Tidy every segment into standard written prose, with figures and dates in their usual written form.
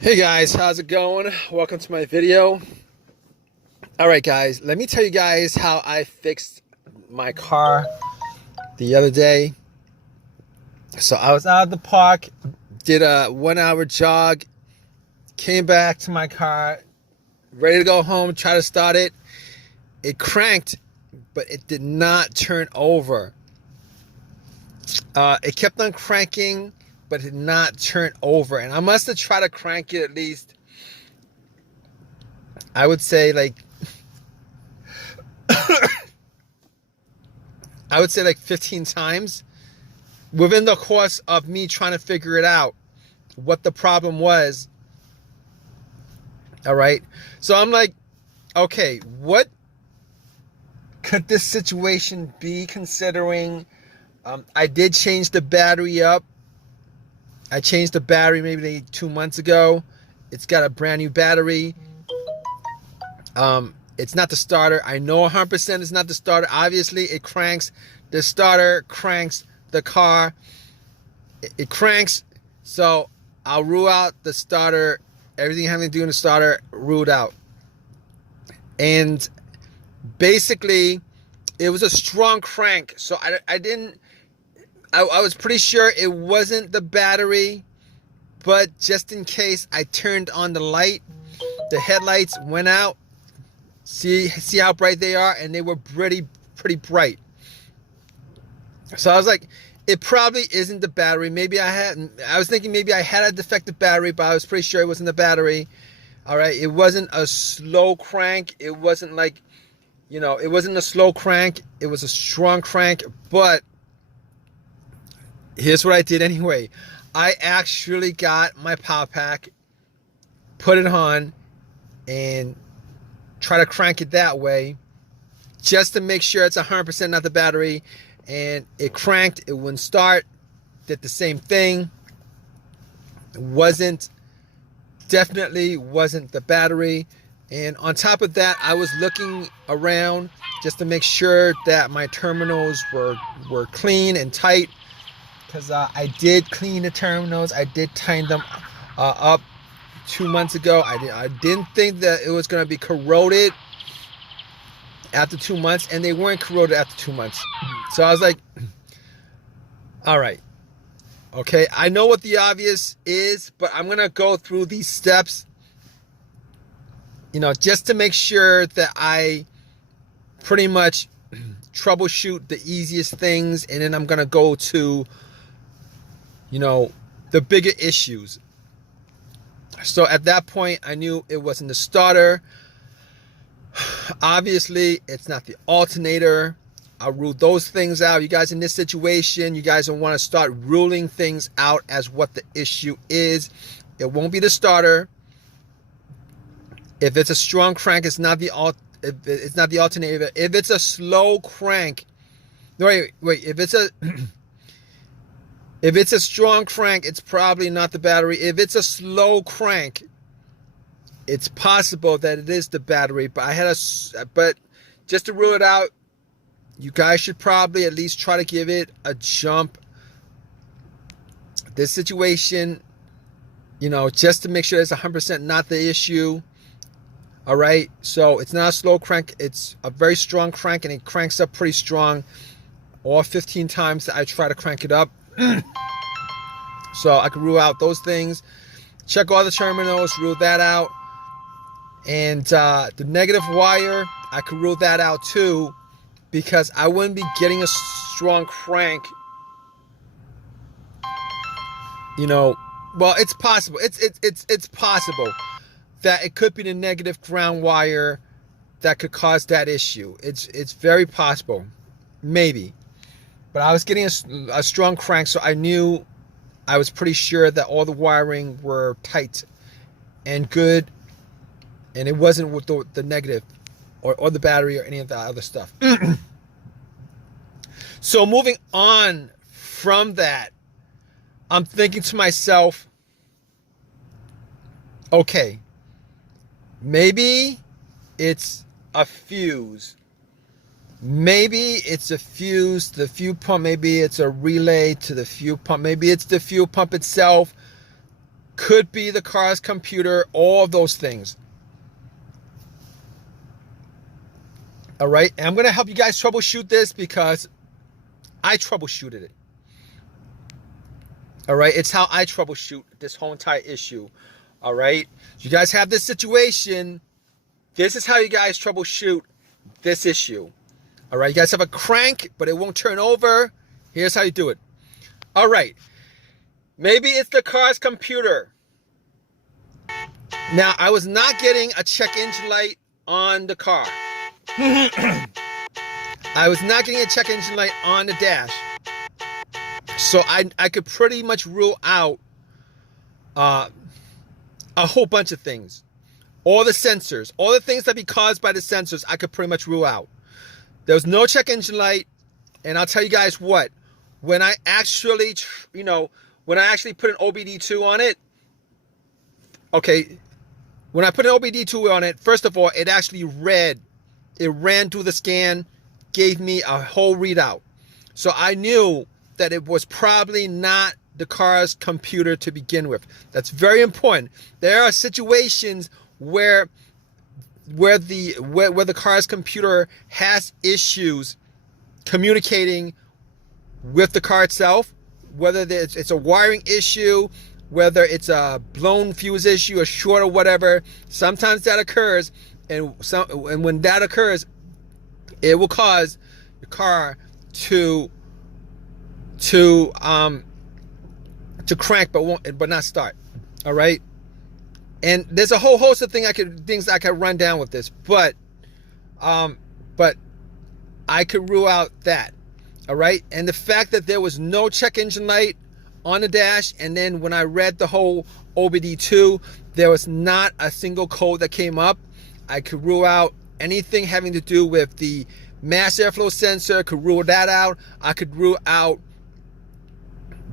Hey guys, how's it going? Welcome to my video. All right guys, let me tell you guys how I fixed my car the other day. So I was out at the park, did a 1 hour jog, came back to my car, ready to go home, try to start it. It cranked, but it did not turn over. It kept on cranking, but it did not turn over. And I must have tried to crank it at least, I would say like 15 times within the course of me trying to figure it out, what the problem was. All right. So I'm like, okay, what could this situation be, considering I did change the battery up. I changed the battery maybe 2 months ago. It's got a brand new battery. It's not the starter. I know 100% it's not the starter. Obviously, it cranks. The starter cranks the car. It cranks. So I'll rule out the starter. Everything having to do in the starter, ruled out. And basically, it was a strong crank. So I was pretty sure it wasn't the battery. But just in case, I turned on the light. The headlights went out. See how bright they are, and they were pretty bright. So I was like, it probably isn't the battery. I was thinking maybe I had a defective battery, but I was pretty sure it wasn't the battery. All right, it wasn't a slow crank. It wasn't like, it wasn't a slow crank. It was a strong crank. But here's what I did anyway. I actually got my power pack, put it on, and try to crank it that way, just to make sure it's 100% not the battery. And it cranked. It wouldn't start. Did the same thing. Definitely wasn't the battery. And on top of that, I was looking around just to make sure that my terminals were clean and tight, because I did clean the terminals. I did tighten them up 2 months ago. I didn't think that it was going to be corroded after 2 months, and they weren't corroded after 2 months. So I was like, all right, okay, I know what the obvious is, but I'm going to go through these steps, just to make sure that I pretty much troubleshoot the easiest things, and then I'm going to go to, the bigger issues. So at that point, I knew it wasn't the starter. Obviously, it's not the alternator. I ruled those things out. You guys, in this situation, you guys don't want to start ruling things out as what the issue is. It won't be the starter. If it's a strong crank, it's not the alternator. If it's a slow crank, wait. If it's a strong crank, it's probably not the battery. If it's a slow crank, it's possible that it is the battery. But just to rule it out, you guys should probably at least try to give it a jump. This situation, just to make sure it's 100% not the issue. All right. So it's not a slow crank. It's a very strong crank, and it cranks up pretty strong. All 15 times that I try to crank it up. So I can rule out those things. Check all the terminals, rule that out. And the negative wire, I could rule that out too, because I wouldn't be getting a strong crank. Well, it's possible. It's possible that it could be the negative ground wire that could cause that issue. It's very possible, maybe. But I was getting a strong crank, so I was pretty sure that all the wiring were tight and good, and it wasn't with the negative or the battery or any of the other stuff. So moving on from that, I'm thinking to myself, okay, maybe it's a fuse. Maybe it's a fuse, the fuel pump. Maybe it's a relay to the fuel pump. Maybe it's the fuel pump itself. Could be the car's computer, all of those things. All right, and I'm going to help you guys troubleshoot this because I troubleshooted it. All right, it's how I troubleshoot this whole entire issue. All right, you guys have this situation. This is how you guys troubleshoot this issue. All right, you guys have a crank, but it won't turn over. Here's how you do it. All right, maybe it's the car's computer. Now, I was not getting a check engine light on the car. I was not getting a check engine light on the dash. So I could pretty much rule out a whole bunch of things. All the sensors, all the things that be caused by the sensors, I could pretty much rule out. There was no check engine light. And I'll tell you guys what, when I actually, when I actually put an OBD2 on it, okay, when I put an OBD2 on it, first of all, it actually read. It ran through the scan, gave me a whole readout. So I knew that it was probably not the car's computer to begin with. That's very important. There are situations where the car's computer has issues communicating with the car itself, whether it's a wiring issue, whether it's a blown fuse issue, a short or whatever. Sometimes that occurs. And when that occurs, it will cause the car to crank but not start. All right, and there's a whole host of things I could run down with this, but I could rule out that. All right, and the fact that there was no check engine light on the dash, and then when I read the whole OBD2, there was not a single code that came up. I could rule out anything having to do with the mass airflow sensor, could rule that out. I could rule out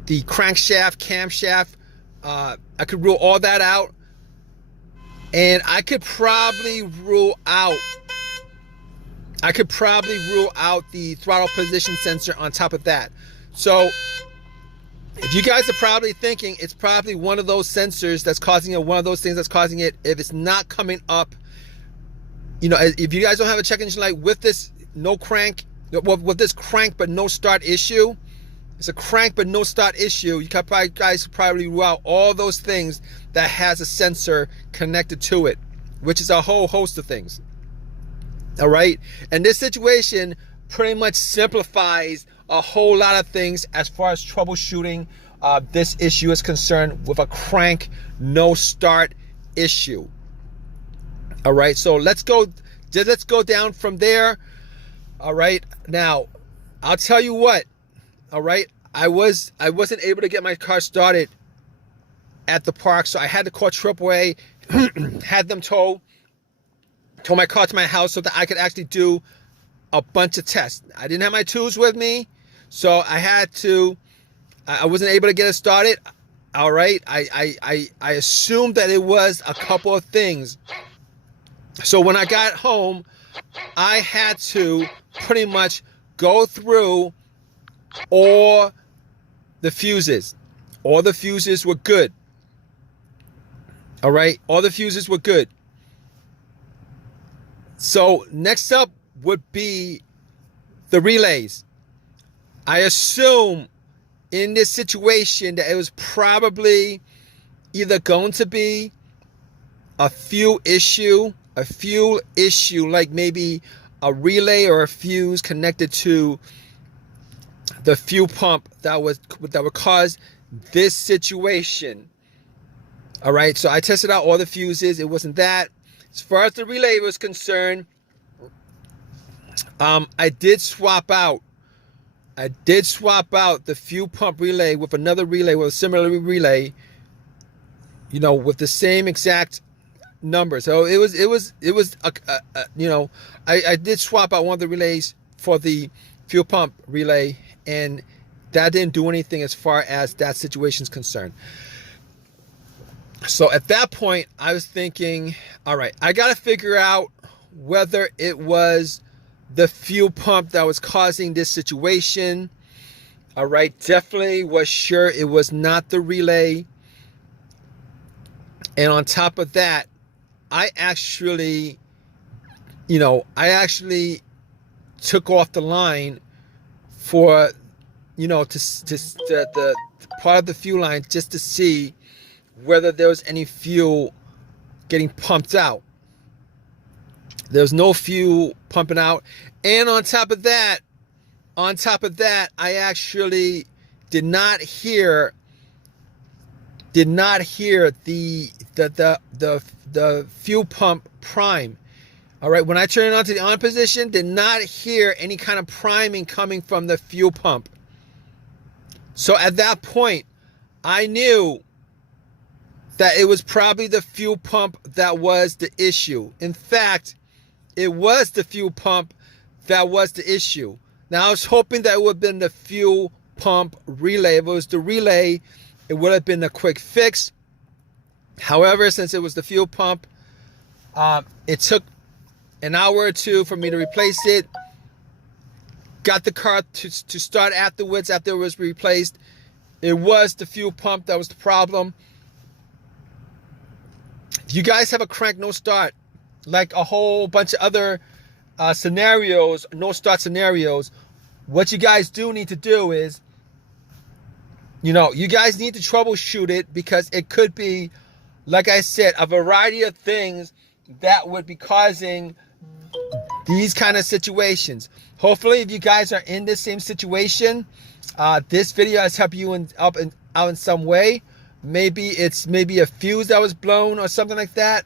the crankshaft, camshaft. I could rule all that out. And I could probably rule out the throttle position sensor on top of that. So if you guys are probably thinking it's probably one of those sensors that's causing it, one of those things that's causing it, if it's not coming up, if you guys don't have a check engine light with this with this crank but no start issue, it's a crank but no start issue, you guys probably rule out all those things that has a sensor connected to it, which is a whole host of things. All right, and this situation pretty much simplifies a whole lot of things as far as troubleshooting this issue is concerned with a crank no start issue. All right, so let's go down from there. All right, now I'll tell you what. All right, I wasn't able to get my car started at the park, so I had to call AAA, had them tow my car to my house so that I could actually do a bunch of tests. I didn't have my tools with me, so I wasn't able to get it started. All right, I assumed that it was a couple of things. So when I got home, I had to pretty much go through all the fuses. All the fuses were good. All right, all the fuses were good. So next up would be the relays. I assume in this situation that it was probably either going to be a fuel issue, like maybe a relay or a fuse connected to the fuel pump that would cause this situation. All right, so I tested out all the fuses. It wasn't that. As far as the relay was concerned, I did swap out the fuel pump relay with another relay, with a similar relay, with the same exact number. So I did swap out one of the relays for the fuel pump relay, and that didn't do anything as far as that situation is concerned. So at that point, I was thinking, all right, I got to figure out whether it was the fuel pump that was causing this situation. All right, definitely was sure it was not the relay. And on top of that, I actually took off the line for, the part of the fuel line just to see whether there was any fuel getting pumped out. There's no fuel pumping out. And on top of that, I actually did not hear the fuel pump prime. All right, when I turned it on to the on position, did not hear any kind of priming coming from the fuel pump. So at that point, I knew that it was probably the fuel pump that was the issue. In fact, it was the fuel pump that was the issue. Now, I was hoping that it would have been the fuel pump relay. If it was the relay, it would have been a quick fix. However, since it was the fuel pump, it took an hour or two for me to replace it. Got the car to start afterwards after it was replaced. It was the fuel pump that was the problem. If you guys have a crank no start, like a whole bunch of other scenarios, no start scenarios, what you guys do need to do is, you guys need to troubleshoot it, because it could be, like I said, a variety of things that would be causing these kind of situations. Hopefully, if you guys are in the same situation, this video has helped you out in some way. Maybe it's a fuse that was blown or something like that.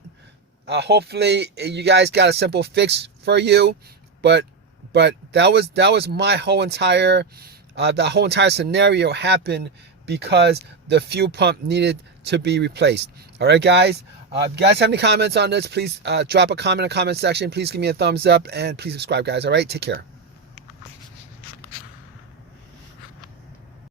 Hopefully, you guys got a simple fix for you. But that was my whole entire the whole entire scenario happened because the fuel pump needed to be replaced. All right, guys. If you guys have any comments on this, please drop a comment in the comment section. Please give me a thumbs up and please subscribe, guys. All right, take care.